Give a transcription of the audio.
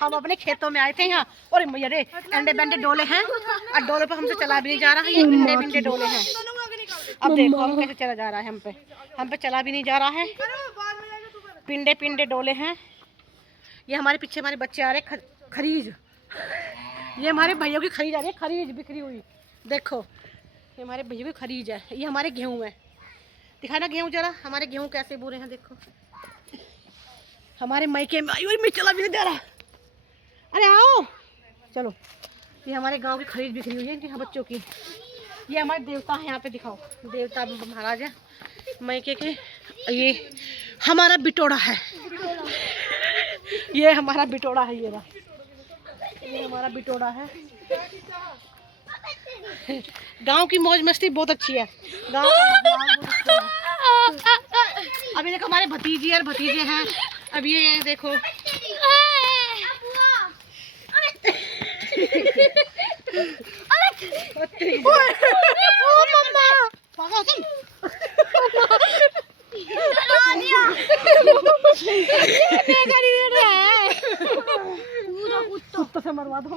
हम अपने खेतों में आए थे यहाँ और ये अंडे बंडे डोले हैं और डोले पर हमसे चला भी नहीं जा रहा है। ये अंडे बिंडे डोले हैं। अब देखो हम कैसे चला जा रहा है। हम पे चला भी नहीं जा रहा है। पिंडे पिंडे डोले हैं। ये हमारे पीछे हमारे बच्चे आ रहे खरीज। ये हमारे भैया की खरीज आ रही है। खरीज बिखरी हुई देखो। ये हमारे भैया की खरीज है। ये हमारे गेहूँ है। दिखाना गेहूँ जरा हमारे गेहूँ कैसे बुरे हैं देखो। हमारे मायके में मैं चला भी नहीं दे रहा। अरे आओ चलो। ये हमारे गांव की खरीद बिखरी हुई है इनके बच्चों की। ये हमारे देवता है यहाँ पे दिखाओ। देवता महाराज है मायके के। ये हमारा बिटोड़ा है। ये हमारा बिटोड़ा है। ये हमारा बिटोड़ा है। गांव की मौज मस्ती बहुत अच्छी है। गांव का अभी देखो हमारे भतीजी और भतीजे हैं। अब ये देखो कुत्ता से मरवा दो।